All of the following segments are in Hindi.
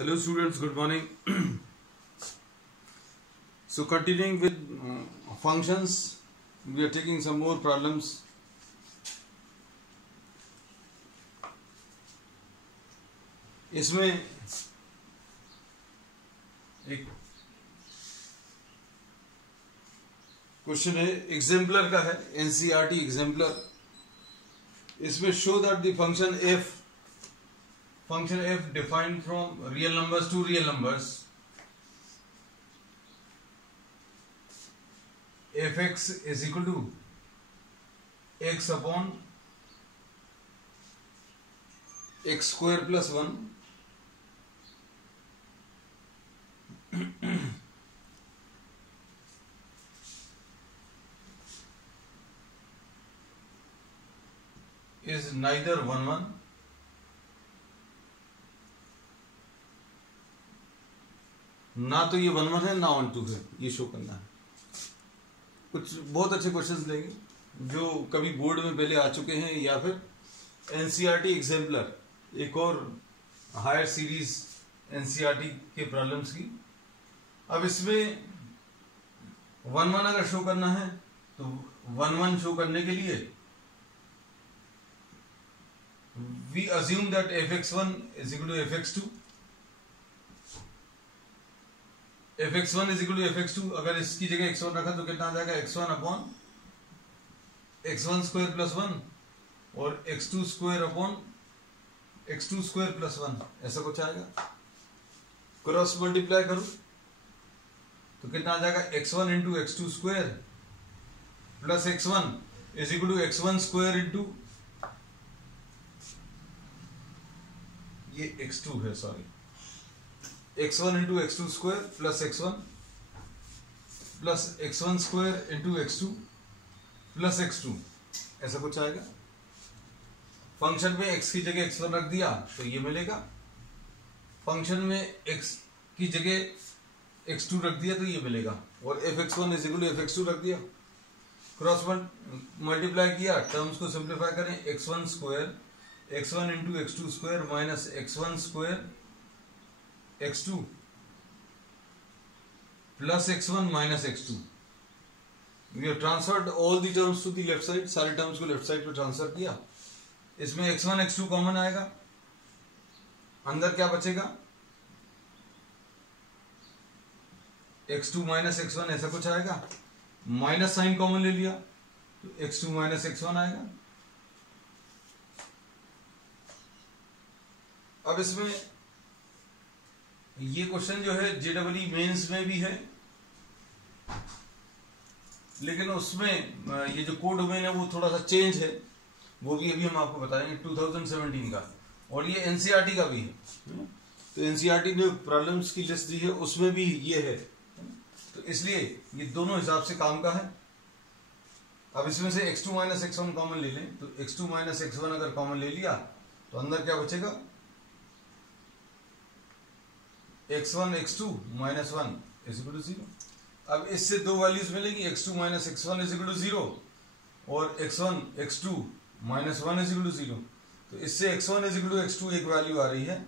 Hello students, good morning. So continuing with functions, we are taking some more problems. इसमें एक क्वेश्चन है, एग्जाम्पलर का है, एनसीईआरटी एग्जाम्पलर. इसमें show that the function f defined from real numbers to real numbers, fx is equal to x upon x square plus 1 is neither 1 ना तो ये 1 1 है ना 1 2 है. ये शो करना है. कुछ बहुत अच्छे क्वेश्चंस लेंगे जो कभी बोर्ड में पहले आ चुके हैं या फिर एनसीईआरटी एग्जाम्पलर, एक और हायर सीरीज एनसीईआरटी के प्रॉब्लम्स की. अब इसमें 1 1 अगर शो करना है तो 1 1 शो करने के लिए we assume that fx1 is equal to fx2, fx1 is equal to fx2. अगर इसकी जगह x1 रखा तो कितना आ जाएगा, x1 upon x1 square plus 1 और x2 square upon x2 square plus 1, ऐसा कुछ आएगा. क्रॉस मल्टीप्लाई करो तो कितना आ जाएगा, x1 into x2 square plus x1 is equal to x1 square into ये x2 है, sorry, x1 into x2 square plus x1 plus x1 square into x2 plus x2, ऐसा कुछ आएगा. फंक्शन में x की जगह x1 रख दिया तो ये मिलेगा. फंक्शन में x की जगह x2 रख दिया तो ये मिलेगा. और fx1 is equal to fx2 रख दिया. क्रॉस मल्टीप्लाई किया, टर्म्स को सिंप्लीफाई करें, x1 square x1 into x2 square minus x1 square x2 plus x1 minus x2. We have transferred all the terms to the left side. सारे टर्म्स को लेफ्ट साइड पे ट्रांसफर किया. इसमें x1 x2 कॉमन आएगा, अंदर क्या बचेगा, x2 माइनस x1 ऐसा कुछ आएगा. माइनस साइन कॉमन ले लिया तो x2 माइनस x1 आएगा. अब इसमें ये क्वेश्चन जो है जेडब्ल्यू मेंस में भी है, लेकिन उसमें ये जो कोड डोमेन है वो थोड़ा सा चेंज है, वो भी अभी हम आपको बताएंगे 2017 का. और ये एनसीईआरटी का भी है, तो एनसीईआरटी ने प्रॉब्लम्स की लिस्ट दी है, उसमें भी ये है, तो इसलिए ये दोनों हिसाब से काम का है. अब इसमें से x2 माइनस x1 कॉमन ले लें तो x2 माइनस x1 अगर कॉमन ले लिया तो अंदर क्या बचेगा, x1 x2 minus 1 is equal to 0. अब इससे दो वैल्यूज मिलेंगी, x2 minus x1 is equal to 0 और x1 x2 minus 1 is equal to 0. तो इससे x1 is equal to x2 एक वैल्यू आ रही है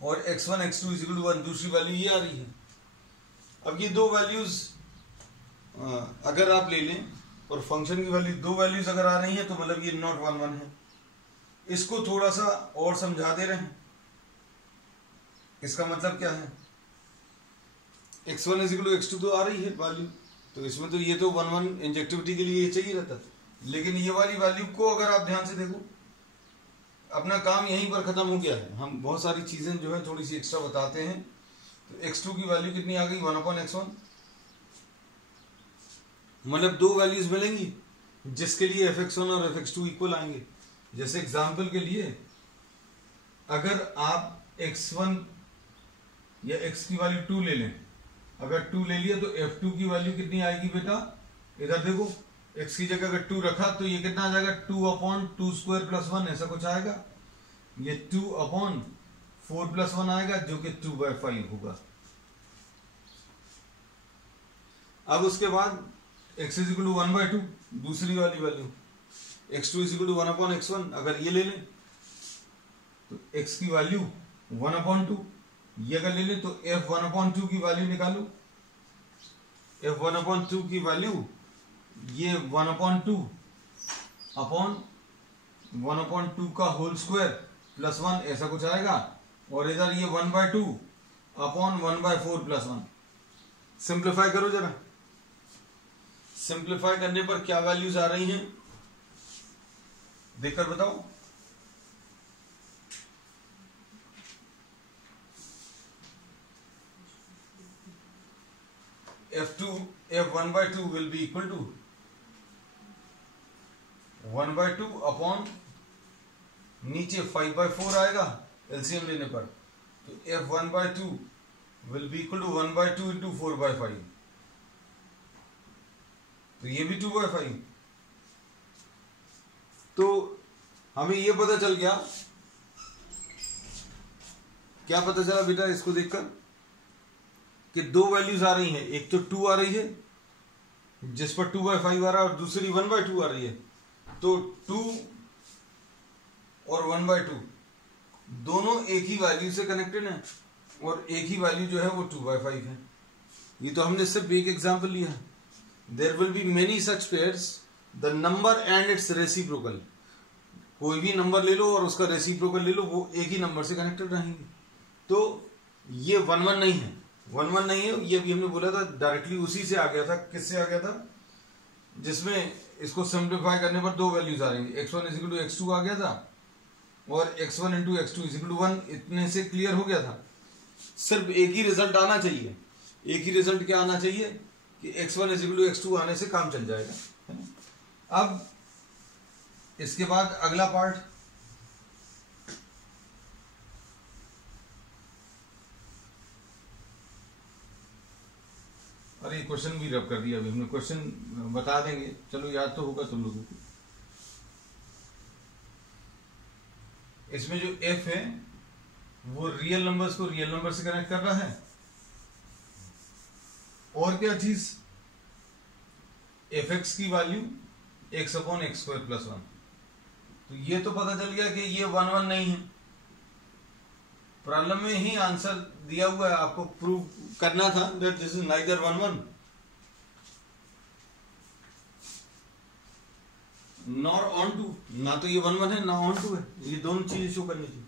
और x1 x2 is equal to 1 दूसरी वैल्यू ये आ रही है. अब ये दो वैल्यूज अगर आप ले लें और फंक्शन की वैल्यू, दो वैल्यूज अगर आ रही हैं तो मतलब ये नॉट 1 1 है. इसको थोड़ा सा और समझा दे रहे हैं. इसका मतलब क्या है, x1 is equal to x2 तो आ रही है वैल्यू, तो इसमें तो ये तो 1 1 इंजेक्टिविटी के लिए ये चाहिए रहता, लेकिन ये वाली वैल्यू को अगर आप ध्यान से देखो, अपना काम यहीं पर खत्म हो गया है. हम बहुत सारी चीजें जो है थोड़ी सी एक्स्ट्रा बताते हैं. तो x2 की वैल्यू कितनी आ गई, 1 अपॉन x1. मतलब दो वैल्यूज मिलेंगी जिसके लिए fx1 और fx2 इक्वल आएंगे. जैसे एग्जाम्पल के लिए अगर आप x1 या x की वैल्यू 2 ले लें, अगर 2 ले लिया तो f2 की वैल्यू कितनी आएगी बेटा, इधर देखो, x की जगह अगर 2 रखा तो ये कितना आ जाएगा, 2 अपॉन 2 स्क्वायर प्लस 1 ऐसा कुछ आएगा. ये 2 अपॉन 4 प्लस 1 आएगा जो कि 2/5 होगा. अब उसके बाद x इज इक्वल टू 1/2 दूसरी वाली value, x2 is equal to 1 upon x1 अगर ये ले लें तो x की वैल्यू 1/2, ये अगर ले ले तो f1/2 की वैल्यू निकालो। f1/2 की वैल्यू ये 1/2 अपॉन 1/2 का होल स्क्वायर प्लस 1 ऐसा कुछ आएगा, और इधर ये 1/2 अपॉन 1/4 प्लस 1। सिंप्लीफाई करो जरा, सिंप्लीफाई करने पर क्या वैल्यूज आ रही हैं देखकर बताओ। f1/2 will be equal to 1/2 upon नीचे 5/4 आएगा एलसीएम लेने पर, तो f1/2 will be equal to 1/2 into 4/5, तो ये भी 2/5। तो हमें ये पता चल गया, क्या पता चला बेटा इसको देखकर कि दो वैल्यूज आ रही हैं, एक तो 2 आ रही है जिस पर 2/5 आ रहा है, और दूसरी 1/2 आ रही है। तो 2 और 1/2 दोनों एक ही वैल्यू से कनेक्टेड हैं, और एक ही वैल्यू जो है वो 2/5 है। ये तो हमने सिर्फ एक एग्जांपल लिया। There will be many such pairs, the number and its reciprocal. कोई भी नंबर ले लो और उसका रेसिप्रोकल ले लो, वो एक ही नंबर से कनेक्टेड रहेंगे। तो ये 1 नहीं है, 1 नहीं है, ये भी हमने बोला था डायरेक्टली उसी से आ गया था। किससे आ गया था? जिसमें इसको सिंप्लीफाई करने पर दो वैल्यूज आ रही थी, x1 = x2 आ गया था, और x1 × x2 = 1। इतने से क्लियर हो गया था। सिर्फ एक ही रिजल्ट आना चाहिए। एक ही रिजल्ट क्या आना चाहिए कि x1 = x2 आने से काम चल जाएगा। अब इसके बाद अगला पार्ट, अरे क्वेश्चन भी रब कर दिया अभी हमने। क्वेश्चन बता देंगे, चलो याद तो होगा तुम लोगों को। इसमें जो f है वो रियल नंबर्स को रियल नंबर से कनेक्ट कर रहा है, और क्या चीज, fx की वैल्यू x/x² + 1। तो ये तो पता चल गया कि ये 1 नहीं है। प्रॉब्लम में ही आंसर दिया हुआ है, आपको प्रूव करना था that this is neither 1 nor onto. ना तो ये 1 है ना ऑन टू है, ये दोनों चीजें शो करनी थी।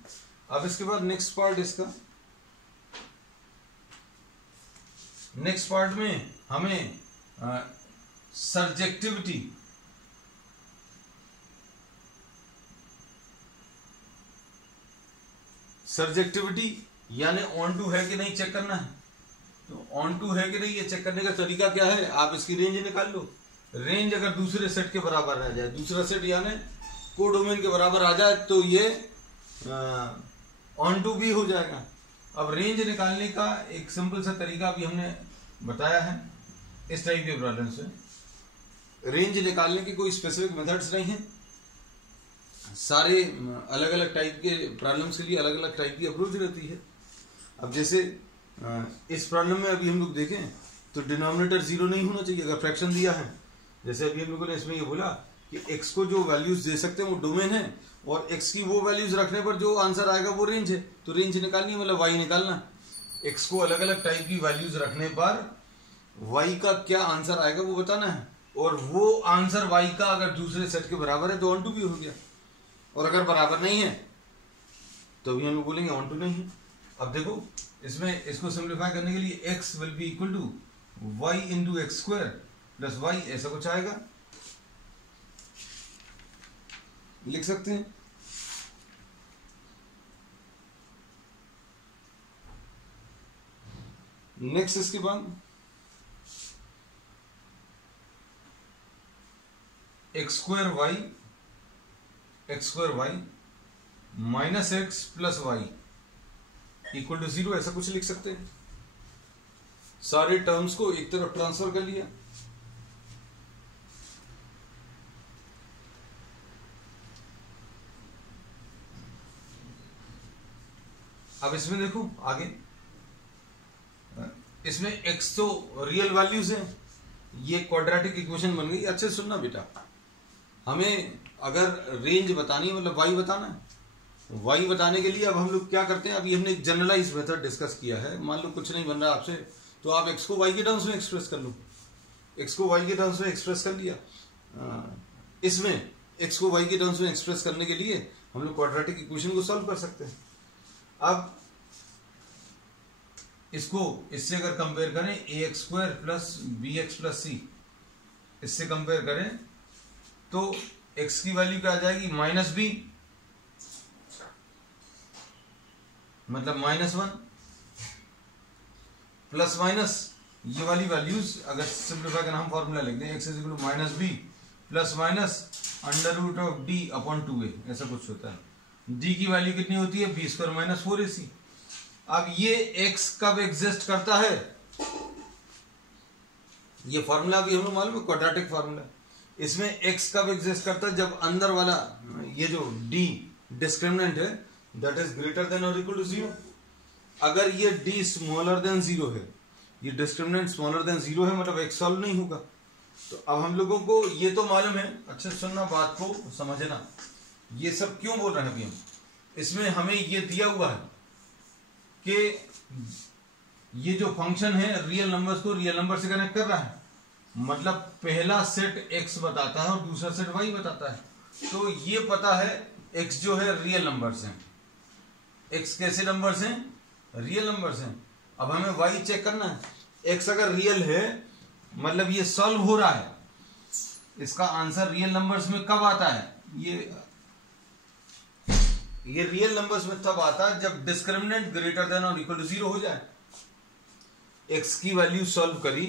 अब इसके बाद नेक्स्ट पार्ट इसका, नेक्स्ट पार्ट में हमें सर्जेक्टिविटी, सर्जेक्टिविटी यानी ऑन टू है कि नहीं चेक करना है। तो ऑन टू है कि नहीं ये चेक करने का तरीका क्या है, आप इसकी रेंज निकाल लो। रेंज अगर दूसरे सेट के बराबर रह जाए, दूसरा सेट यानी कोडोमेन के बराबर आ जाए, तो ये ऑन टू भी हो जाएगा। अब रेंज निकालने का एक सिंपल सा तरीका अभी हमने बताया है इस टाइप के प्रॉब्लम से। रेंज निकालने के कोई स्पेसिफिक मेथड्स नहीं है, सारे अलग अलग टाइप के प्रॉब्लम्स के लिए अलग अलग टाइप की अप्रोच रहती है। अब जैसे इस प्रॉब्लम में अभी हम लोग देखें तो डिनोमिनेटर 0 नहीं होना चाहिए अगर फ्रैक्शन दिया है। जैसे अभी हम लोगों ने इसमें ये बोला कि x को जो वैल्यूज दे सकते हैं वो डोमेन है, और x की वो वैल्यूज रखने पर जो आंसर आएगा वो रेंज है। तो रेंज निकालनी है मतलब y निकालना। x को अलग अलग टाइप की वैल्यूज रखने पर y का क्या आंसर आएगा वो बताना है, और वो आंसर y का अगर दूसरे सेट के बराबर है तो ऑन टू भी हो गया, और अगर बराबर नहीं है तो भी हम लोग बोलेंगे ऑन टू नहीं है। अब देखो इसमें इसको सिंप्लीफाई करने के लिए x will be equal to y × x² + y ऐसा कुछ आएगा, लिख सकते हैं। नेक्स्ट इसके बाद x² y minus x plus y equal to 0 ऐसा कुछ लिख सकते हैं। सारे टर्म्स को एक तरफ ट्रांसफर कर लिया। अब इसमें देखो आगे, इसमें x तो रियल वैल्यूज है, ये क्वाड्रेटिक इक्वेशन बन गई। अच्छे सुनना बेटा, हमें अगर रेंज बतानी है मतलब y बताना है, y बताने के लिए अब हम लोग क्या करते हैं, अभी हमने एक जनरलाइज मेथड डिस्कस किया है। मान लो कुछ नहीं बन रहा आपसे, तो आप x को y के टर्म्स में एक्सप्रेस कर लो। x को y के टर्म्स में एक्सप्रेस कर लिया। इसमें x को y के टर्म्स में एक्सप्रेस करने के लिए हम लोग क्वाड्रेटिक इक्वेशन को सॉल्व कर सकते हैं। अब इसको इससे अगर कंपेयर करें, ax² plus bx plus c, इससे कंपेयर करें तो x की वैल्यू क्या आ जाएगी, -b, मतलब -1 प्लस माइनस ये वाली वैल्यूज अगर सिंप्लीफाई करना, हम फॉर्मूला लिख दें, x equal to -b plus minus √d/2a, ऐसा कुछ होता है। d की वैल्यू कितनी होती है, b² - 4ac। अब ये x कब एग्जिस्ट करता है, ये फॉर्मूला भी हमें मालूम है, क्वाड्रेटिक फॉर्मूला। इसमें x कब एग्जिस्ट करता है, जब अंदर वाला ये जो d डिस्क्रिमिनेंट है दैट इज ग्रेटर देन और इक्वल टू 0। अगर ये d स्मॉलर देन 0 है, ये डिस्क्रिमिनेंट स्मॉलर देन 0 है, मतलब x सॉल्व नहीं होगा। तो अब हम लोगों को ये तो मालूम है, अच्छे सुनना, बात को समझना, ये सब क्यों बोल रहे हैं अभी हम। इसमें हमें ये दिया हुआ है कि ये जो फंक्शन है रियल नंबर्स को रियल नंबर से कनेक्ट कर रहा है, मतलब पहला सेट x बताता है और दूसरा सेट y बताता है। तो ये पता है x जो है रियल नंबर्स हैं, x कैसे नंबर्स हैं, रियल नंबर्स हैं। अब हमें y चेक करना है। x अगर रियल है मतलब ये सॉल्व हो रहा है, इसका आंसर रियल नंबर्स में कब आता है, ये रियल नंबर्स में तब आता है जब डिस्क्रिमिनेंट ग्रेटर देन और इक्वल टू 0 हो जाए। x की वैल्यू सॉल्व करी,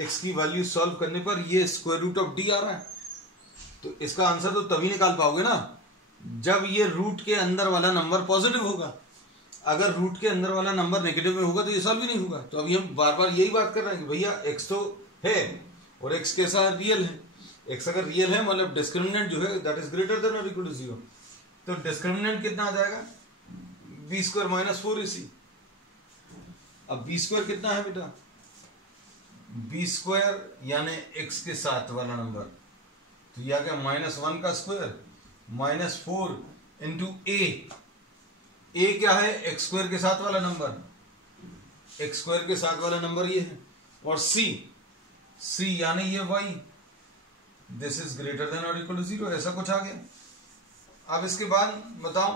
x की वैल्यू सॉल्व करने पर ये √d आ रहा है, तो इसका आंसर तो तभी निकाल पाओगे ना जब ये रूट के अंदर वाला नंबर पॉजिटिव होगा। अगर रूट के अंदर वाला नंबर नेगेटिव में होगा तो ये सॉल्व ही नहीं होगा। तो अभी हम बार बार यही बात कर रहे हैं कि भैया x तो है और x कैसा है, रियल है। x अगर रियल है मतलब डिस्क्रिमिनेंट जो है दैट इज ग्रेटर देन और इक्वल टू 0। तो डिस्क्रिमिनेंट कितना आ जाएगा, b² - 4ac। अब b² कितना है बेटा, b² यानी x के साथ वाला नंबर, तो यह आ गया -1 का स्क्वायर -4 इंटू a क्या है, x² के साथ वाला नंबर, x² के साथ वाला नंबर ये है, और c यानी ये y, this is greater than और इक्वल टू 0, ऐसा कुछ आ गया। अब इसके बाद बताओ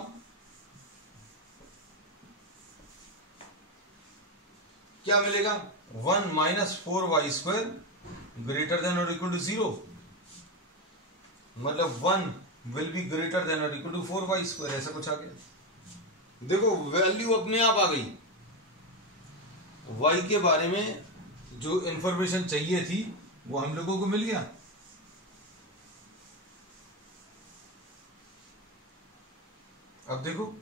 क्या मिलेगा, 1 - 4y² ग्रेटर देन और इक्वल टू 0, मतलब 1 विल बी ग्रेटर देन और इक्वल टू 4y², ऐसा कुछ आ गया। देखो वैल्यू अपने आप आ गई, y के बारे में जो इंफॉर्मेशन चाहिए थी वो हम लोगों को मिल गया। अब देखो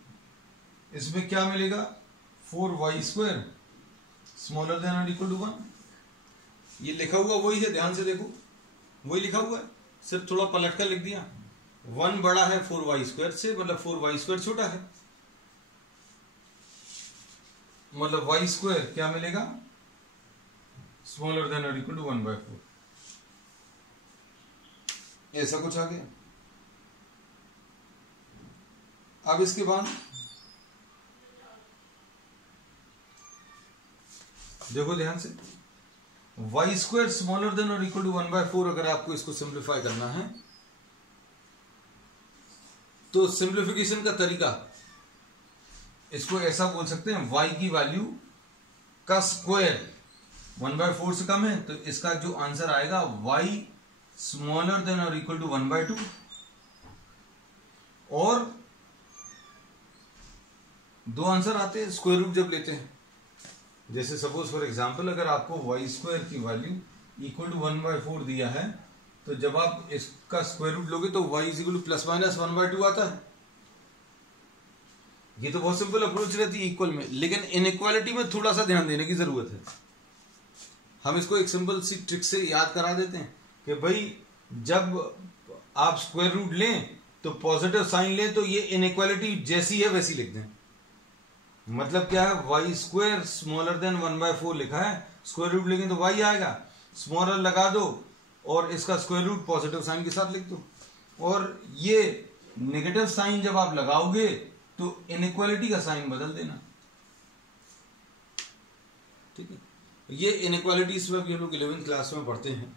इसमें क्या मिलेगा, 4y² स्मॉलर देन और इक्वल टू 1, ये लिखा हुआ वही है, ध्यान से देखो वही लिखा हुआ है, सिर्फ थोड़ा पलट कर लिख दिया। 1 बड़ा है 4y² से, मतलब 4y² छोटा है, मतलब y² क्या मिलेगा, स्मॉलर देन और इक्वल टू 1/4, ऐसा कुछ आ गया। अब इसके बाद देखो ध्यान से, y² स्मॉलर देन और इक्वल टू 1/4, अगर आपको इसको सिंप्लीफाई करना है तो सिंप्लीफिकेशन का तरीका, इसको ऐसा बोल सकते हैं, y की वैल्यू का स्क्वायर 1/4 से कम है, तो इसका जो आंसर आएगा y स्मॉलर देन और इक्वल टू 1/2, और दो आंसर आते हैं स्क्वायर रूट जब लेते हैं। जैसे सपोज फॉर एग्जांपल अगर आपको y² की वैल्यू इक्वल टू 1/4 दिया है, तो जब आप इसका स्क्वायर रूट लोगे तो y इक्वल टू ±1/2 आता है। ये तो बहुत सिंपल अप्रोच रहती है इक्वल में, लेकिन इनइक्वालिटी में थोड़ा सा ध्यान देने की जरूरत है। हम इसको एक सिंपल सी ट्रिक से याद करा देते हैं कि भाई जब आप स्क्वायर रूट लें तो पॉजिटिव साइन लें, तो ये इनइक्वालिटी जैसी है वैसी लिख दें। मतलब क्या है, y² स्मॉलर देन 1/4 लिखा है, स्क्वायर रूट लेंगे तो y आएगा, स्मॉलर लगा दो और इसका स्क्वायर रूट पॉजिटिव साइन के साथ लिख दो। और ये नेगेटिव साइन जब आप लगाओगे तो इनइक्वालिटी का साइन बदल देना। ठीक है, ये इनइक्वालिटीज में भी हम लोग 11वीं क्लास में पढ़ते हैं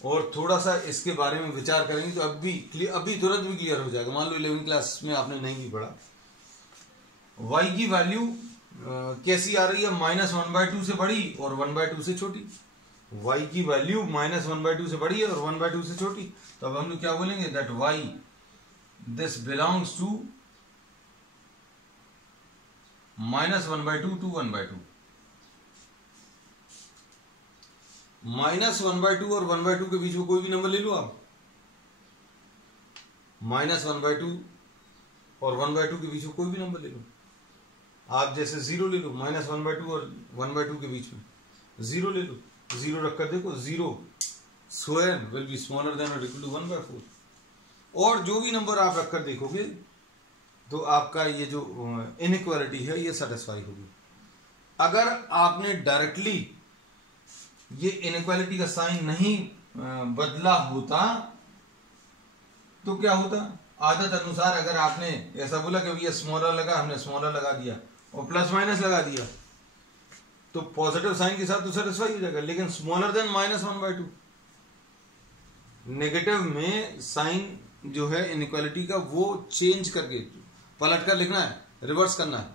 और थोड़ा सा इसके बारे में विचार करेंगे तो अभी तुरंत भी क्लियर हो जाएगा। मान लो 11वीं क्लास में आपने नहीं भी पढ़ा, y की वैल्यू कैसी आ रही है, -1/2 से बड़ी और 1/2 से छोटी। y की वैल्यू -1/2 से बड़ी है और 1/2 से छोटी, तो अब हम लोग क्या बोलेंगे, that y this belongs to -1/2 to 1/2। -1/2 और 1/2 के बीच में कोई भी नंबर ले लो आप, -1/2 और 1/2 के बीच में कोई भी नंबर ले लो आप, जैसे 0 ले लो, -1/2 और 1/2 के बीच में 0 ले लो, 0 रखकर देखो, 0 square will be smaller than और इक्वल टू 1/4। और जो भी नंबर आप रखकर देखोगे तो आपका ये जो इनइक्वालिटी है ये सेटिस्फाई होगी। अगर आपने डायरेक्टली ये इनइक्वालिटी का साइन नहीं बदला होता तो क्या होता, आदत अनुसार अगर आपने ऐसा बोला कि भैया स्मॉलर लगा, हमने स्मॉलर लगा दिया और प्लस माइनस लगा दिया तो पॉजिटिव साइन के साथ तो सेटिस्फाई हो जाएगा, लेकिन स्मॉलर देन -1/2 नेगेटिव में साइन जो है इनइक्वालिटी का वो चेंज करके पलट कर लिखना है, रिवर्स करना है।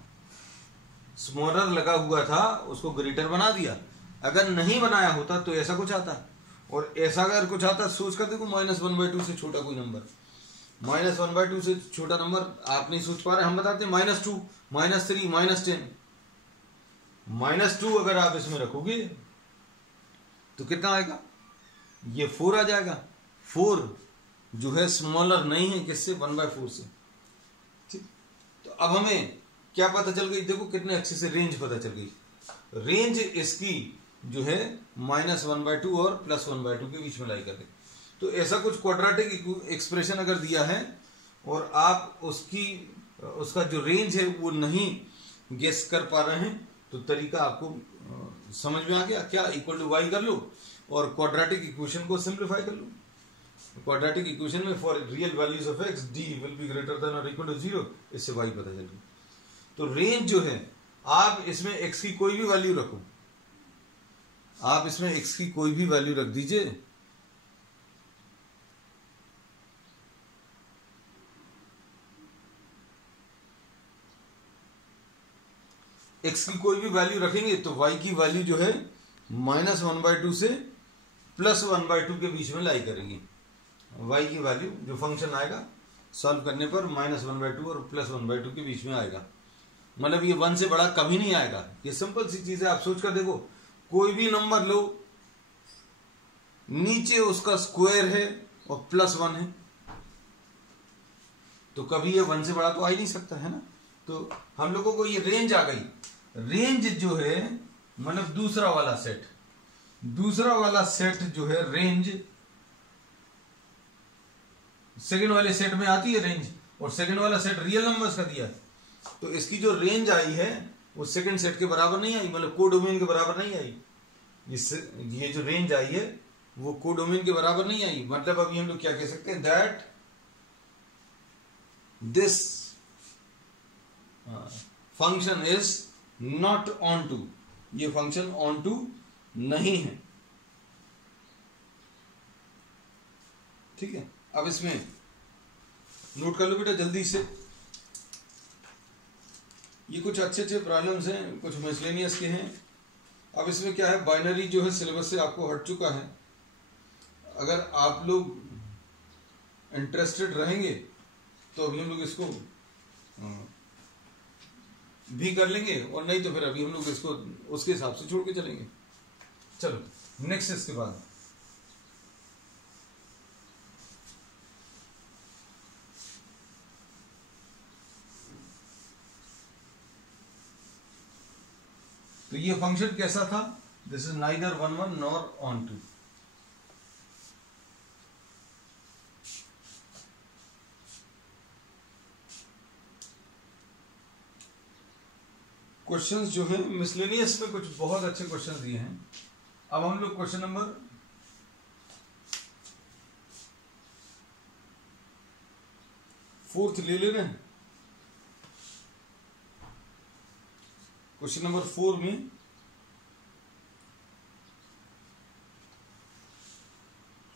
स्मॉलर लगा हुआ था उसको ग्रेटर बना दिया, अगर नहीं बनाया होता तो ऐसा कुछ आता, और ऐसा अगर कुछ आता सोच कर देखो, -1/2 से छोटा कोई नंबर, -1/2 से छोटा नंबर आप नहीं सोच पा रहे, हम बताते हैं -2, -3, -10। -2 अगर आप इसमें रखोगे तो कितना आएगा, ये 4 आ जाएगा। 4 जो है स्मॉलर नहीं है किससे, 1/4 से। ठीक, तो अब हमें क्या पता चल गई, देखो कितने अच्छे से रेंज पता चल गई। रेंज इसकी जो है -1/2 और +1/2 के बीच में लाई कर दे। तो ऐसा कुछ क्वाड्रेटिक एक्सप्रेशन अगर दिया है और आप उसका जो रेंज है वो नहीं गेस कर पा रहे हैं तो तरीका आपको समझ में आ गया, क्या इक्वल टू y कर लो और क्वाड्रेटिक इक्वेशन को सिंप्लीफाई कर लो। क्वाड्रेटिक इक्वेशन में for real values of x d will be greater than और इक्वल टू 0, इससे y पता चल गया। तो रेंज जो है, आप इसमें x की कोई भी वैल्यू रखो, आप इसमें x की कोई भी वैल्यू रख दीजिए, x की कोई भी वैल्यू रखेंगे तो y की वैल्यू जो है -1/2 से +1/2 के बीच में लाई करेगी। y की वैल्यू जो फंक्शन आएगा सॉल्व करने पर -1/2 और +1/2 के बीच में आएगा, मतलब ये 1 से बड़ा कभी नहीं आएगा। ये सिंपल सी चीज है, आप सोच कर देखो, कोई भी नंबर लो, नीचे उसका स्क्वायर है और +1 है, तो कभी ये 1 से बड़ा तो आ ही नहीं सकता है ना। तो हम लोगों को ये रेंज आ गई। रेंज जो है मतलब दूसरा वाला सेट जो है, रेंज सेकंड वाले सेट में आती है रेंज, और सेकंड वाला सेट रियल नंबर्स का दिया है, तो इसकी जो रेंज आई है वो सेकंड सेट के बराबर नहीं आई, मतलब कोडोमेन के बराबर नहीं आई। ये जो रेंज आई है वो कोडोमेन के बराबर नहीं आई। मतलब अभी हम लोग क्या कह सकते हैं, that this function is not onto, ये फंक्शन ऑन टू नहीं है। ठीक है, अब इसमें नोट कर लो बेटा जल्दी से, ये कुछ अच्छे प्रॉब्लम्स हैं, कुछ मिसलेनियस के हैं। अब इसमें क्या है, बाइनरी जो है सिलेबस से आपको हट चुका है। अगर आप लोग इंटरेस्टेड रहेंगे तो अभी हम लोग इसको भी कर लेंगे, और नहीं तो फिर अभी हम लोग इसको उसके हिसाब से छोड़ के चलेंगे। चलो नेक्स्ट इसके बाद तो ये फंक्शन कैसा था, this is neither 1/1 nor onto. Questions जो है मिसलेनियस में कुछ बहुत अच्छे क्वेश्चंस दिए हैं। अब हम लोग क्वेश्चन नंबर 4 ले रहे हैं। क्वेश्चन नंबर 4 में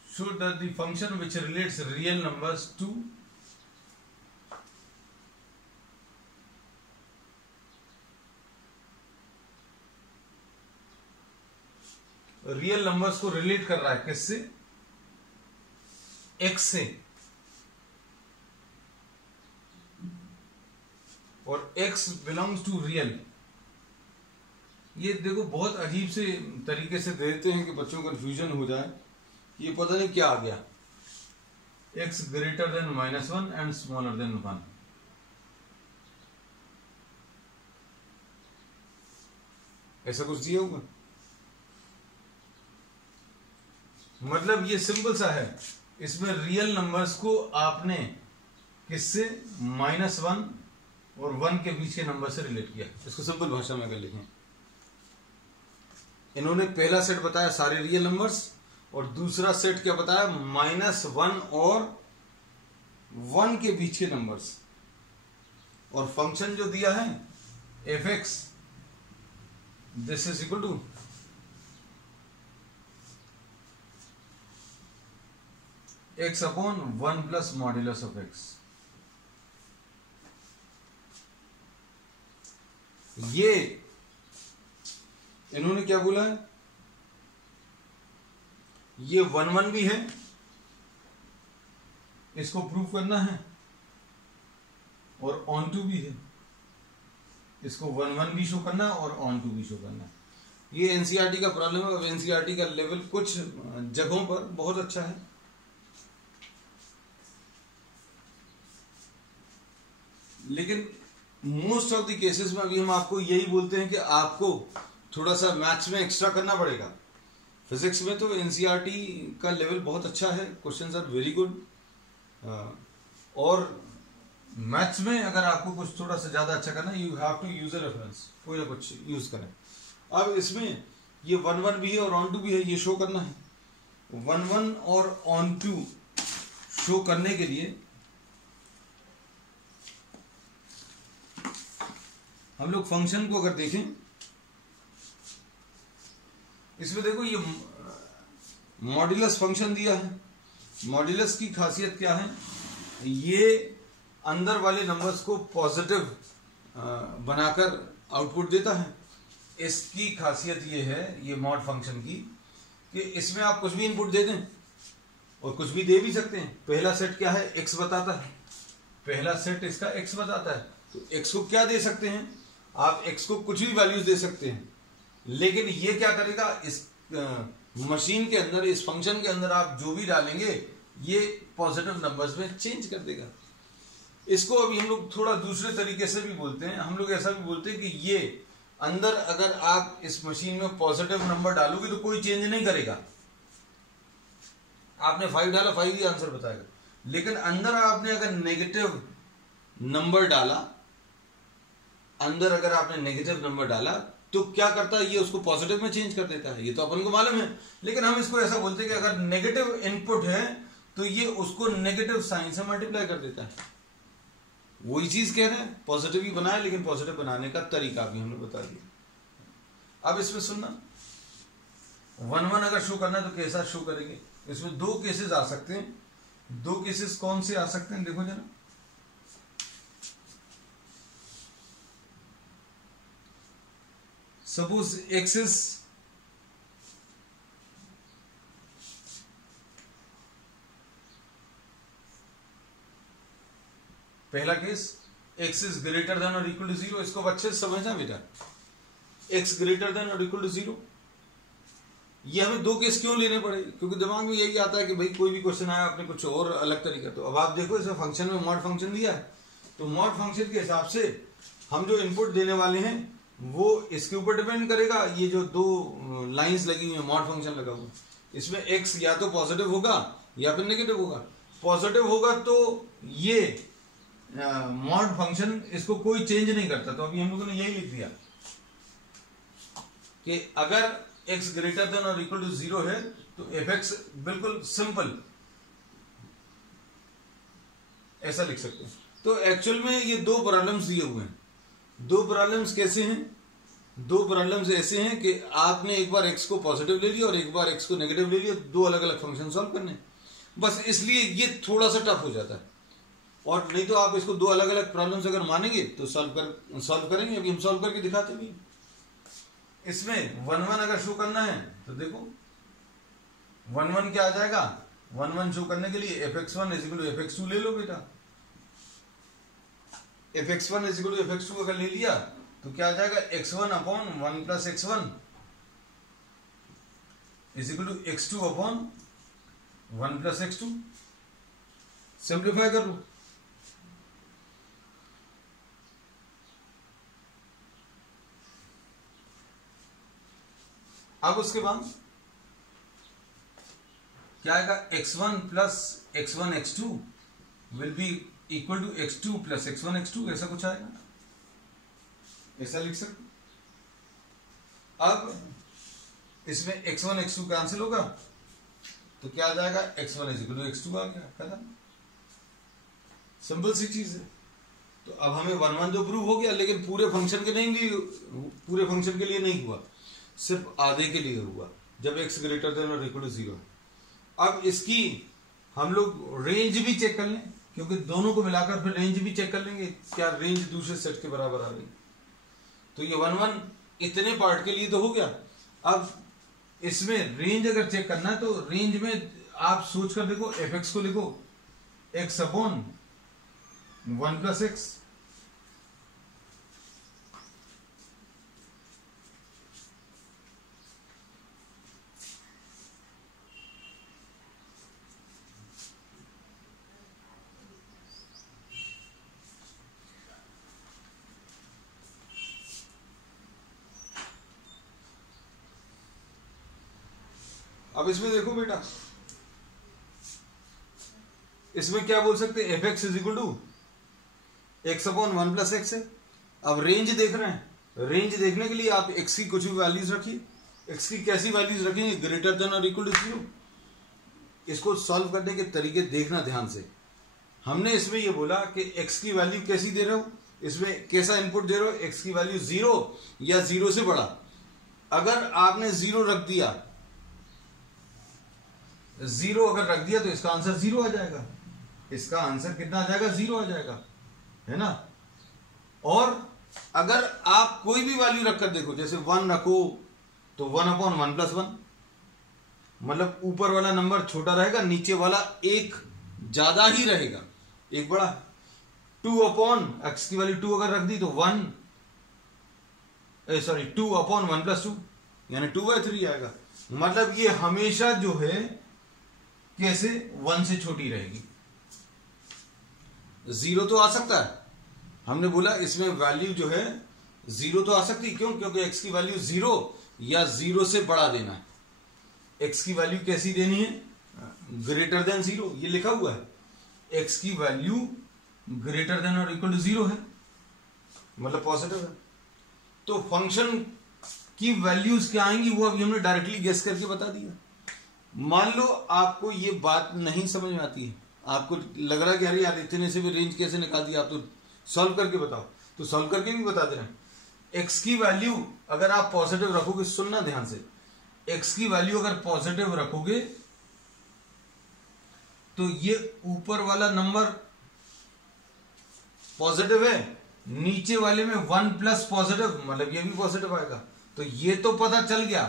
show that the function which relates real numbers to real numbers को रिलेट कर रहा है किससे? एक्स से, और एक्स बिलोंग्स टू रियल। ये देखो बहुत अजीब से तरीके से देते हैं कि बच्चों को कंफ्यूजन हो जाए, ये पता नहीं क्या आ गया। X greater than -1 and smaller than 1। ऐसा कुछ दिया होगा, मतलब ये सिंपल सा है। इसमें रियल नंबर्स को आपने किससे? -1 और 1 के बीच के नंबर से रिलेट किया। इसको सिंपल भाषा में अगर लिखें, इन्होंने पहला सेट बताया सारे रियल नंबर्स, और दूसरा सेट क्या बताया? -1 और 1 के बीच के नंबर्स। और फंक्शन जो दिया है f(x), this is equal to x upon 1 plus modulus of x। ये इन्होंने क्या बोला है? ये 1 भी है, इसको प्रूव करना है, और ऑन टू भी है, इसको 1 भी शो करना है और ऑन टू भी शो करना है। ये एनसीईआरटी का प्रॉब्लम है। अब एनसीईआरटी का लेवल कुछ जगहों पर बहुत अच्छा है, लेकिन मोस्ट ऑफ द केसेस में अभी हम आपको यही बोलते हैं कि आपको थोड़ा सा मैथ्स में एक्स्ट्रा करना पड़ेगा। फिजिक्स में तो एनसीईआरटी का लेवल बहुत अच्छा है, क्वेश्चंस आर वेरी गुड, और मैथ्स में अगर आपको कुछ थोड़ा सा ज्यादा अच्छा करना है, you have to use a reference, कोई ना कुछ यूज करें। अब इसमें ये 1 भी है और ऑन टू भी है, ये शो करना है। 1 और ऑन टू शो करने के लिए हम लोग फंक्शन को अगर देखें, इसमें देखो ये मॉड्यूलस फंक्शन दिया है। मॉड्यूलस की खासियत क्या है? ये अंदर वाले नंबर्स को पॉजिटिव बनाकर आउटपुट देता है। इसकी खासियत ये है, ये मॉड फंक्शन की, कि इसमें आप कुछ भी इनपुट दे दें और कुछ भी दे भी सकते हैं। पहला सेट क्या है? x बताता है, पहला सेट इसका x बताता है। तो x को क्या दे सकते हैं आप? x को कुछ भी वैल्यूज दे सकते हैं, लेकिन ये क्या करेगा? इस मशीन के अंदर, इस फंक्शन के अंदर आप जो भी डालेंगे ये पॉजिटिव नंबर्स में चेंज कर देगा। इसको अभी हम लोग थोड़ा दूसरे तरीके से भी बोलते हैं। हम लोग ऐसा भी बोलते हैं कि ये अंदर अगर आप इस मशीन में पॉजिटिव नंबर डालोगे तो कोई चेंज नहीं करेगा। आपने 5 डाला, 5 ही आंसर बताएगा। लेकिन अंदर आपने अगर नेगेटिव नंबर डाला, अंदर अगर आपने नेगेटिव नंबर डाला तो क्या करता है? ये उसको पॉजिटिव में चेंज कर देता है। ये तो अपन को मालूम है, लेकिन हम इसको ऐसा बोलते हैं कि अगर नेगेटिव इनपुट है तो ये उसको नेगेटिव साइन से मल्टीप्लाई कर देता है। वही चीज कह रहे हैं, पॉजिटिव ही बनाए, लेकिन पॉजिटिव बनाने का तरीका भी हमने बता दिया। अब इसमें सुनना, 1 अगर शो करना है तो कैसा शो करेंगे? इसमें 2 केसेस आ सकते हैं। 2 केसेस कौन से आ सकते हैं? देखो जरा, सपोज x is पहला case, x is greater than और इक्वल टू 0। इसको अच्छे से समझना बेटा, x ग्रेटर देन और इक्वल टू 0। ये हमें 2 केस क्यों लेने पड़े? क्योंकि दिमाग में यही आता है कि भाई कोई भी क्वेश्चन आया आपने कुछ और अलग तरीका। तो अब आप देखो इसमें फंक्शन में मॉड फंक्शन दिया है, तो मॉड फंक्शन के हिसाब से हम जो इनपुट देने वाले हैं वो इसके ऊपर डिपेंड करेगा। ये जो 2 लाइंस लगी हुई है, मॉड फंक्शन लगा हुआ, इसमें x या तो पॉजिटिव होगा या फिर नेगेटिव होगा। पॉजिटिव होगा तो ये मॉड फंक्शन इसको कोई चेंज नहीं करता। तो अभी हम लोगों ने यही लिख दिया कि अगर x ग्रेटर देन और इक्वल टू 0 है तो f(x) बिल्कुल सिंपल ऐसा लिख सकते हैं। तो एक्चुअल में ये 2 प्रॉब्लम्स दिए हुए हैं। 2 प्रॉब्लम्स कैसे हैं? दो प्रॉब्लम्स ऐसे हैं कि आपने एक बार x को पॉजिटिव ले लिया और एक बार x को नेगेटिव ले लिया, दो अलग अलग फंक्शन सॉल्व करने, बस इसलिए ये थोड़ा सा टफ हो जाता है। और नहीं तो आप इसको दो अलग अलग प्रॉब्लम्स अगर मानेंगे तो सॉल्व करेंगे। अभी हम सॉल्व करके दिखाते भी। इसमें 1 1 अगर शो करना है तो देखो 1 1 क्या आ जाएगा, 1 1 शो करने के लिए fx1 = fx2 ले लो बेटा। fx1 = fx2 अगर ले लिया तो क्या आ जाएगा, x1 upon 1 + x1 = x2 upon 1 + x2। Simplify कर लो। अब उसके बाद क्या आएगा, x1 + x1 x2 will be equal to x2 + x1 x2, ऐसा कुछ आएगा, ऐसा लिख सकते। अब इसमें x1 x2 कैंसिल होगा तो क्या आ जाएगा, x1 = x2 आ गया, खत्म। सिंपल सी चीज है। तो अब हमें 1 1 जो प्रूव हो गया, लेकिन पूरे फंक्शन के लिए नहीं हुआ, सिर्फ आधे के लिए हुआ, जब x ≥ 0। अब इसकी हम लोग रेंज भी चेक कर लें, क्योंकि दोनों को मिलाकर फिर रेंज भी चेक कर लेंगे, क्या रेंज दूसरे सेट के बराबर आ रही। तो ये 1 1 इतने पार्ट के लिए तो हो गया। अब इसमें रेंज अगर चेक करना है तो रेंज में आप सोच कर देखो, fx को लिखो x अपॉन 1 + x। अब इसमें देखो बेटा, इसमें क्या बोल सकते हैं, fx = x अपॉन 1 + x है। अब रेंज देख रहे हैं, रेंज देखने के लिए आप x की कुछ भी वैल्यूज रखिए। x की कैसी वैल्यूज रखेंगे, > 0। इसको सॉल्व करने के तरीके देखना ध्यान से। हमने इसमें ये बोला कि x की वैल्यू कैसी दे रहे हो, इसमें कैसा इनपुट दे रहे हो, x की वैल्यू 0 या 0 से बड़ा। अगर आपने 0 रख दिया, 0 अगर रख दिया तो इसका आंसर 0 आ जाएगा। इसका आंसर कितना आ जाएगा, 0 आ जाएगा, है ना। और अगर आप कोई भी वैल्यू रखकर देखो, जैसे 1 रखो तो 1 अपॉन 1 + 1, मतलब ऊपर वाला नंबर छोटा रहेगा, नीचे वाला एक ज्यादा ही रहेगा, एक बड़ा। 2 अपॉन x की वैल्यू 2 अगर रख दी तो 2 अपॉन 1 + 2 यानी 2/3 आएगा। मतलब ये हमेशा जो है कैसे 1 से छोटी रहेगी। 0 तो आ सकता है, हमने बोला इसमें वैल्यू जो है 0 तो आ सकती, क्यों, क्योंकि x की वैल्यू 0 या 0 से बड़ा देना है। x की वैल्यू कैसी देनी है, > 0, ये लिखा हुआ है। x की वैल्यू > 0 है, मतलब पॉजिटिव है। तो फंक्शन की वैल्यूज क्या आएंगी वो अभी हमने डायरेक्टली गेस करके बता दिया। मान लो आपको ये बात नहीं समझ में आती है, आपको लग रहा है कि अरे यार इतने से भी रेंज कैसे निकाल दिया, आप तो सॉल्व करके बताओ, तो सॉल्व करके भी बता दे रहे हैं। x की वैल्यू अगर आप पॉजिटिव रखोगे, सुनना ध्यान से, x की वैल्यू अगर पॉजिटिव रखोगे तो ये ऊपर वाला नंबर पॉजिटिव है, नीचे वाले में 1 प्लस पॉजिटिव, मतलब ये भी पॉजिटिव आएगा। तो ये तो पता चल गया,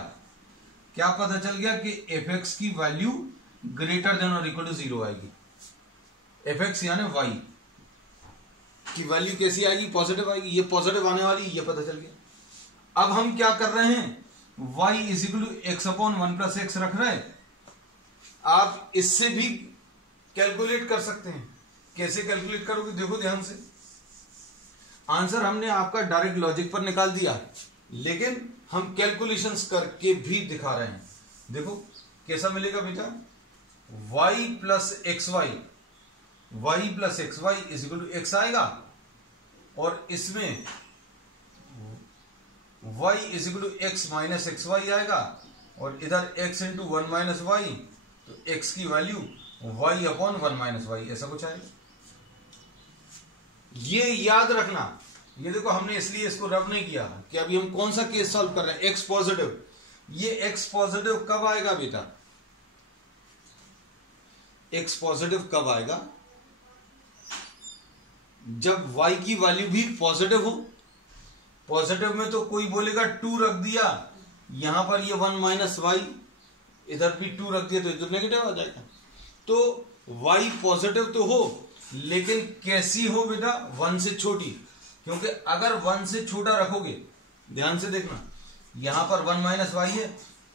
क्या पता चल गया कि fx की वैल्यू > 0 आएगी। fx यानी y की वैल्यू कैसी आएगी, पॉजिटिव आएगी, ये पॉजिटिव आने वाली, ये पता चल गया। अब हम क्या कर रहे हैं, y = x अपॉन 1 + x रख रहे हैं। आप इससे भी कैलकुलेट कर सकते हैं। कैसे कैलकुलेट करोगे, देखो ध्यान से। आंसर हमने आपका डायरेक्ट लॉजिक पर निकाल दिया, लेकिन हम कैलकुलेशंस करके भी दिखा रहे हैं। देखो कैसा मिलेगा बेटा, y + xy = x आएगा, और इसमें y = x - xy आएगा, और इधर x × 1 - y, तो x की वैल्यू y अपॉन 1 - y, ऐसा कुछ आएगा। ये याद रखना, ये देखो हमने इसलिए इसको रब नहीं किया कि अभी हम कौन सा केस सॉल्व कर रहे हैं, एक्स पॉजिटिव। ये एक्स पॉजिटिव कब आएगा बेटा, एक्स पॉजिटिव कब आएगा, जब y की वैल्यू भी पॉजिटिव हो। पॉजिटिव में तो कोई बोलेगा 2 रख दिया, यहां पर ये 1 माइनस वाई, इधर भी 2 रख दिया तो इधर नेगेटिव आ जाएगा। तो y पॉजिटिव तो हो, लेकिन कैसी हो बेटा, 1 से छोटी, क्योंकि अगर 1 से छोटा रखोगे, ध्यान से देखना, यहां पर 1 माइनस वाई है,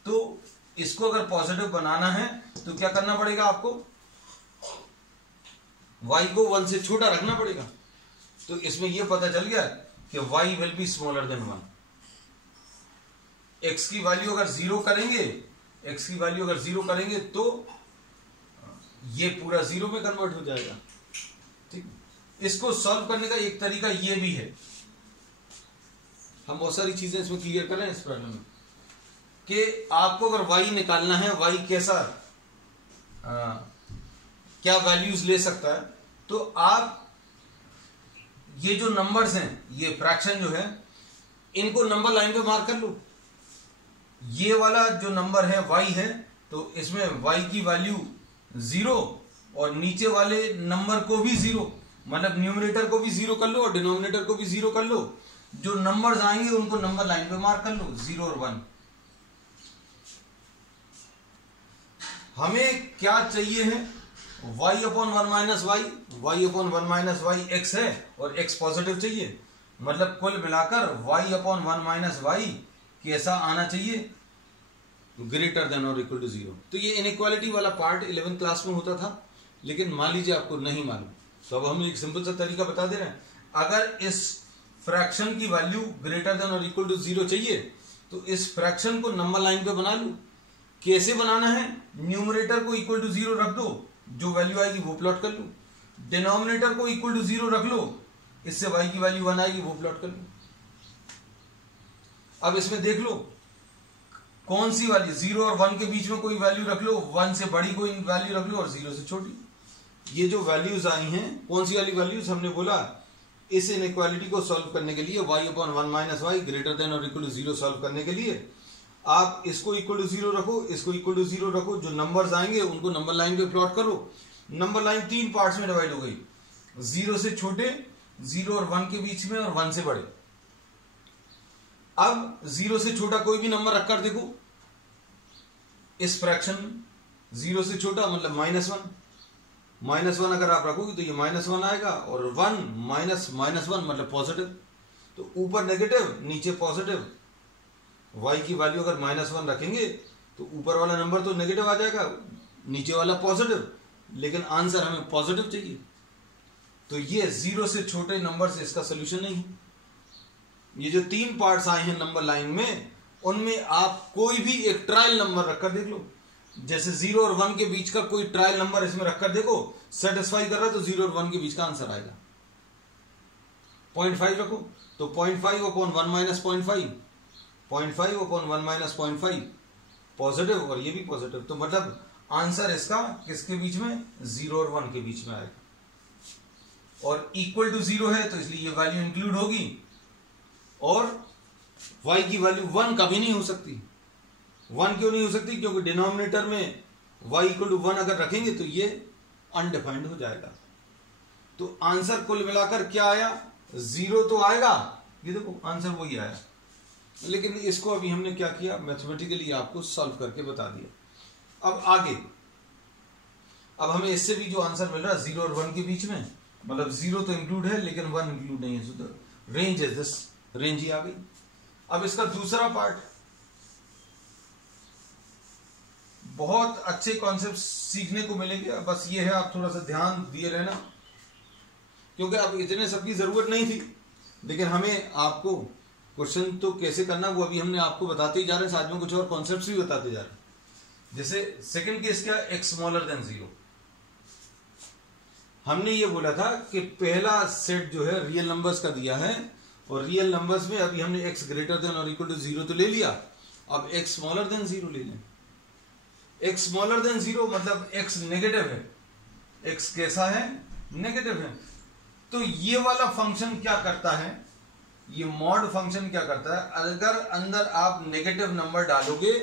तो इसको अगर पॉजिटिव बनाना है तो क्या करना पड़ेगा आपको, y को 1 से छोटा रखना पड़ेगा। तो इसमें यह पता चल गया कि y will be smaller than 1। x की वैल्यू अगर 0 करेंगे, x की वैल्यू अगर 0 करेंगे तो ये पूरा 0 में कन्वर्ट हो जाएगा। ठीक, इसको सॉल्व करने का एक तरीका ये भी है, हम बहुत सारी चीजें इसमें क्लियर कर रहे हैं इस प्रॉब्लम में, कि आपको अगर y निकालना है, y कैसा क्या वैल्यूज ले सकता है, तो आप ये जो नंबर्स हैं, ये फ्रैक्शन जो है, इनको नंबर लाइन पे मार्क कर लो। ये वाला जो नंबर है y है, तो इसमें y की वैल्यू 0 और नीचे वाले नंबर को भी 0, मतलब न्यूमरेटर को भी 0 कर लो और डिनोमिनेटर को भी 0 कर लो। जो नंबर्स आएंगे उनको नंबर लाइन पे मार्क कर लो, 0 और 1। हमें क्या चाहिए है, y upon 1 minus y, y upon 1 minus y x है और x पॉजिटिव चाहिए, मतलब कुल मिलाकर y अपॉन 1 माइनस वाई कैसा आना चाहिए, ग्रेटर देन और इक्वल टू 0। तो ये इनइक्वालिटी वाला पार्ट 11th क्लास में होता था, लेकिन मान लीजिए आपको नहीं मालूम, तो अब हम एक सिंपल सा तरीका बता दे रहे हैं। अगर इस फ्रैक्शन की वैल्यू ग्रेटर देन और इक्वल टू 0 चाहिए, तो इस फ्रैक्शन को नंबर लाइन पे बना लो। कैसे बनाना है, न्यूमरेटर को इक्वल टू 0 रख दो, जो वैल्यू आएगी वो प्लॉट कर लो। डिनोमिनेटर को इक्वल टू 0 रख लो, इससे y की वैल्यू 1 आएगी, वो प्लॉट कर लो। अब इसमें देख लो कौन सी वैल्यू, 0 और 1 के बीच में कोई वैल्यू रख लो, 1 से बड़ी कोई वैल्यू रख लो और 0 से छोटी। ये जो वैल्यूज आई हैं, कौन सी वाली वैल्यूज, हमने बोला इस इनइक्वालिटी को सॉल्व करने के लिए, y upon 1 minus y greater than और इक्वल टू 0 सॉल्व करने के लिए आप इसको इक्वल टू 0 रखो, इसको इक्वल टू 0 रखो, जो नंबर्स आएंगे उनको नंबर लाइन पे प्लॉट करो। नंबर लाइन 3 पार्ट्स में डिवाइड हो गई, 0 से छोटे, 0 और 1 के बीच में और 1 से बड़े। अब 0 से छोटा कोई भी नंबर रखकर देखो, इस फ्रैक्शन 0 से छोटा मतलब -1 अगर आप रखोगे तो ये -1 आएगा, और 1 माइनस -1 मतलब पॉजिटिव, तो ऊपर नेगेटिव नीचे पॉजिटिव। y की वैल्यू अगर -1 रखेंगे तो ऊपर वाला नंबर तो नेगेटिव आ जाएगा, नीचे वाला पॉजिटिव, लेकिन आंसर हमें पॉजिटिव चाहिए। तो ये 0 से छोटे नंबर से इसका सोल्यूशन नहीं है। ये जो 3 पार्ट्स आए हैं नंबर लाइन में, उनमें आप कोई भी एक ट्रायल नंबर रखकर देख लो, जैसे 0 और 1 के बीच का कोई ट्रायल नंबर इसमें रखकर देखो, सेटिस्फाई कर रहा है तो 0 और 1 के बीच का आंसर आएगा। 0.5 रखो तो 0.5 upon 1 minus 0.5, 0.5 upon 1 minus 0.5 positive, और ये भी पॉजिटिव, तो मतलब आंसर इसका किसके बीच में, 0 और 1 के बीच में आएगा। और इक्वल टू 0 है तो इसलिए ये वैल्यू इंक्लूड होगी, और y की वैल्यू 1 कभी नहीं हो सकती। 1 क्यों नहीं हो सकती, क्योंकि डिनोमिनेटर में y इक्वल टू 1 अगर रखेंगे तो ये अनडिफाइंड हो जाएगा। तो आंसर कुल मिलाकर क्या आया, 0 तो आएगा, ये देखो आंसर वही आया, लेकिन इसको अभी हमने क्या किया, मैथमेटिकली आपको सॉल्व करके बता दिया। अब आगे, अब हमें इससे भी जो आंसर मिल रहा है 0 और 1 के बीच में, मतलब 0 तो इंक्लूड है लेकिन 1 इंक्लूड नहीं है, so range is this, range ही आ गई। अब इसका दूसरा पार्ट, बहुत अच्छे कॉन्सेप्ट सीखने को मिलेंगे, बस ये है आप थोड़ा सा ध्यान दिए रहना, क्योंकि अब इतने सबकी जरूरत नहीं थी, लेकिन हमें आपको क्वेश्चन तो कैसे करना वो अभी हमने आपको बताते ही जा रहे हैं, साथ में कुछ और कॉन्सेप्ट्स भी बताते जा रहे हैं। जैसे सेकंड केस क्या, x स्मॉलर देन 0। हमने ये बोला था कि पहला सेट जो है रियल नंबर्स का दिया है, और रियल नंबर्स में अभी हमने x ग्रेटर देन और इक्वल टू 0 तो ले लिया, अब x स्मॉलर देन 0 ले लें। x स्मॉलर देन 0 मतलब x नेगेटिव है, x कैसा है, नेगेटिव है। तो ये वाला फंक्शन क्या करता है, ये मॉड फंक्शन क्या करता है, अगर अंदर आप नेगेटिव नंबर डालोगे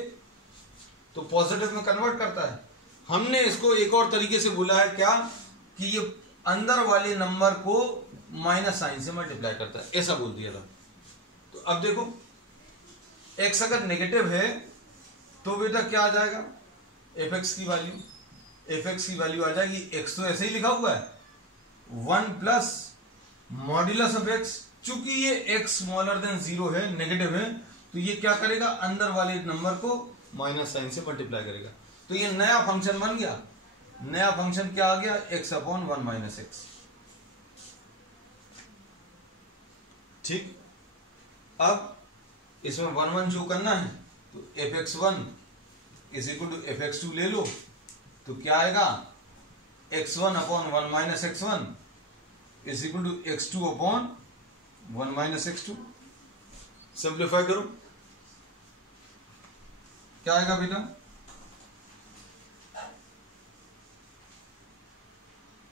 तो पॉजिटिव में कन्वर्ट करता है। हमने इसको एक और तरीके से बोला है क्या, कि ये अंदर वाले नंबर को माइनस साइन से मल्टीप्लाई करता है, ऐसा बोल दिया था। तो अब देखो x अगर नेगेटिव है तो बेटा क्या आ जाएगा, fx की वैल्यू आ जाएगी, x तो ऐसे ही लिखा हुआ है 1 प्लस मॉड्यूलस ऑफ x। चूंकि ये x स्मॉलर देन 0 है, नेगेटिव है, तो ये क्या करेगा, अंदर वाले नंबर को माइनस साइन से मल्टीप्लाई करेगा। तो ये नया फंक्शन बन गया। नया फंक्शन क्या आ गया, x अपॉन 1 माइनस एक्स। ठीक, अब इसमें 1 1 जो करना है तो fx1 is equal to fx2 ले लो, तो क्या आएगा, x1 upon 1 minus x1 is equal to x2 upon 1 minus x2। Simplify करो, क्या आएगा बेटा,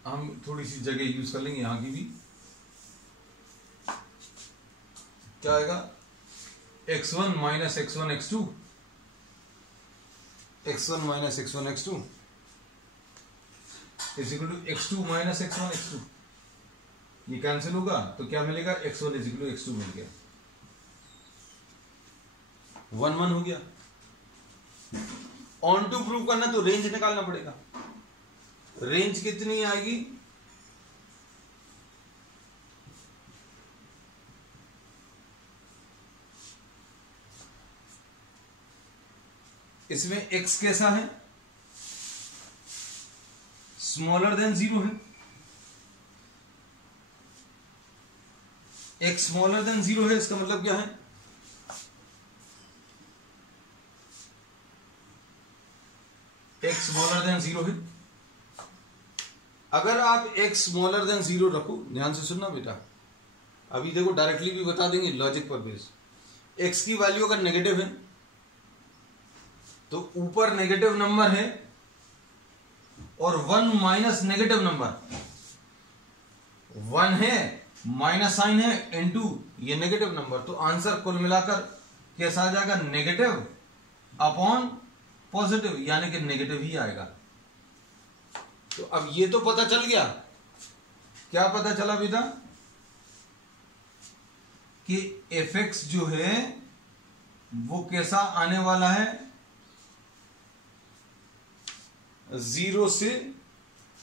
हम थोड़ी सी जगह यूज कर लेंगे यहां की भी। क्या आएगा, x1 minus x1 x2, x1 minus x1 x2 is equal to x2 minus x1 x2। ये कैंसिल होगा तो क्या मिलेगा, x1 is equal to x2 मिल गया, 1 1 हो गया। ऑन टू प्रूव करना तो रेंज निकालना पड़ेगा। रेंज कितनी आएगी, इसमें x कैसा है, स्मॉलर देन 0 है, x स्मॉलर देन 0 है, इसका मतलब क्या है, x स्मॉलर देन 0 है। अगर आप x स्मॉलर देन 0 रखो, ध्यान से सुनना बेटा, अभी देखो डायरेक्टली भी बता देंगे लॉजिक पर बेस। x की वैल्यू अगर नेगेटिव है तो ऊपर नेगेटिव नंबर है और 1 माइनस नेगेटिव नंबर, 1 है माइनस साइन है इनटू ये नेगेटिव नंबर, तो आंसर कुल मिलाकर कैसा आ जाएगा, नेगेटिव अपॉन पॉजिटिव, यानी कि नेगेटिव ही आएगा। तो अब ये तो पता चल गया, क्या पता चला बेटा, कि fx जो है वो कैसा आने वाला है, 0 से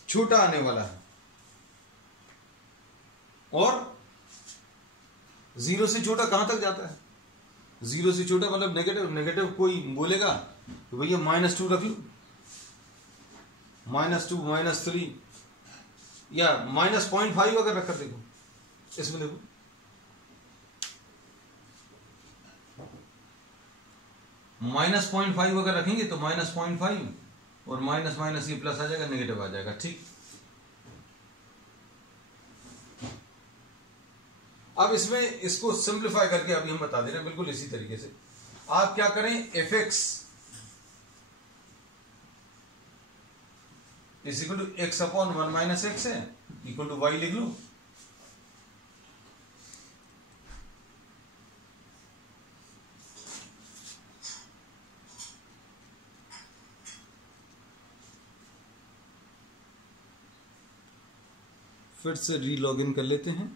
छोटा आने वाला है। और 0 से छोटा कहां तक जाता है, 0 से छोटा मतलब नेगेटिव। नेगेटिव कोई बोलेगा तो भैया -2 रख लो, -2 -3 या -0.5 अगर रखकर देखो, इसमें देखो -0.5 अगर रखेंगे तो -0.5 और माइनस माइनस ये प्लस आ जाएगा, नेगेटिव आ जाएगा। ठीक, अब इसमें इसको सिंप्लीफाई करके अभी हम बता दे रहे हैं बिल्कुल इसी तरीके से। आप क्या करें, fx is equal to x upon 1 minus x है, इक्वल टू y लिख लो। फिर से रीलॉग इन कर लेते हैं।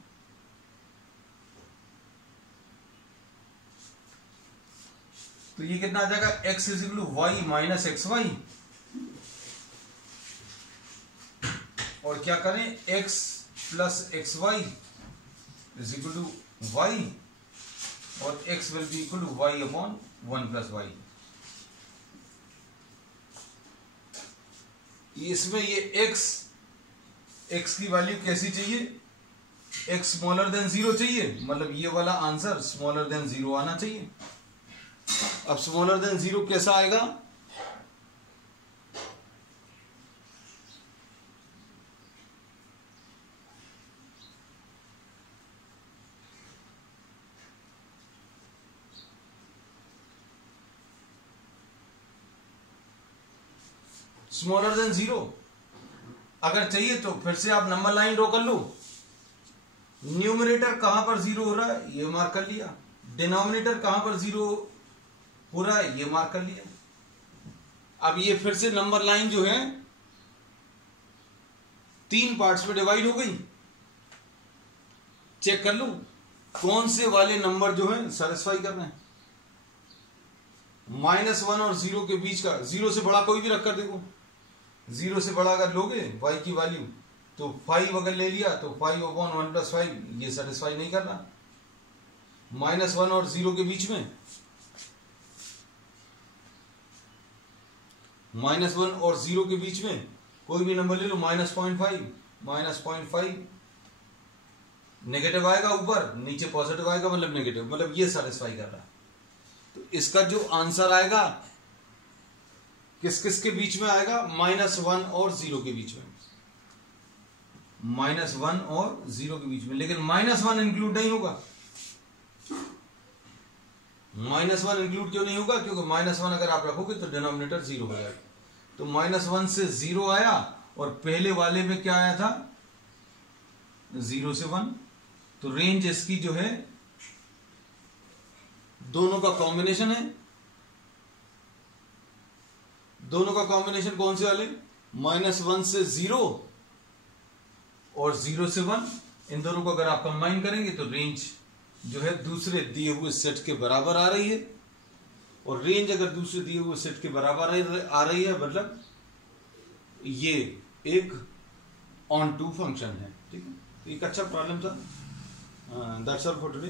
तो ये कितना आ जाएगा, x is equal to y minus x y, और क्या करें, x plus x y is equal to y, और x will be equal to y upon 1 plus y. इसमें ये x की वैल्यू कैसी चाहिए, x स्मॉलर देन 0 चाहिए, मतलब ये वाला आंसर स्मॉलर देन 0 आना चाहिए। अब स्मॉलर देन 0 कैसा आएगा, स्मॉलर देन 0 अगर चाहिए तो फिर से आप नंबर लाइन ड्रॉ कर लो। न्यूमरेटर कहां पर जीरो हो रहा है, ये मार्क कर लिया। डिनोमिनेटर कहां पर जीरो हो रहा है, ये मार्क कर लिया। अब ये फिर से नंबर लाइन जो है 3 पार्ट्स में डिवाइड हो गई। चेक कर लूं कौन से वाले नंबर जो है सेटिस्फाई कर रहे हैं। -1 और 0 के बीच का, 0 से बड़ा कोई भी रखकर देखो, 0 से बड़ा अगर लोगे y की वैल्यू तो 5 अगर ले लिया तो 5/1 + 5, ये सेटिस्फाई नहीं कर रहा। -1 और 0 के बीच में, -1 और 0 के बीच में कोई भी नंबर ले लो, -0.5 नेगेटिव आएगा ऊपर, नीचे पॉजिटिव आएगा मतलब नेगेटिव, मतलब ये सेटिस्फाई कर रहा है। तो इसका जो आंसर आएगा किस किस के बीच में आएगा, -1 और 0 के बीच में, -1 और 0 के बीच में। लेकिन -1 इंक्लूड नहीं होगा। -1 इंक्लूड क्यों नहीं होगा, क्योंकि -1 अगर आप रखोगे तो डिनोमिनेटर 0 हो जाएगा। तो -1 से 0 आया और पहले वाले में क्या आया था, 0 से 1। तो रेंज इसकी जो है दोनों का कॉम्बिनेशन है। दोनों का कॉम्बिनेशन कौन से वाले, -1 से 0 और 0 से 1, इन दोनों को अगर आप कंबाइन करेंगे तो रेंज जो है दूसरे दिए हुए सेट के बराबर आ रही है। और रेंज अगर दूसरे दिए हुए सेट के बराबर आ रही है मतलब ये एक ऑन टू फंक्शन है। ठीक है, एक अच्छा प्रॉब्लम था। That's all for today.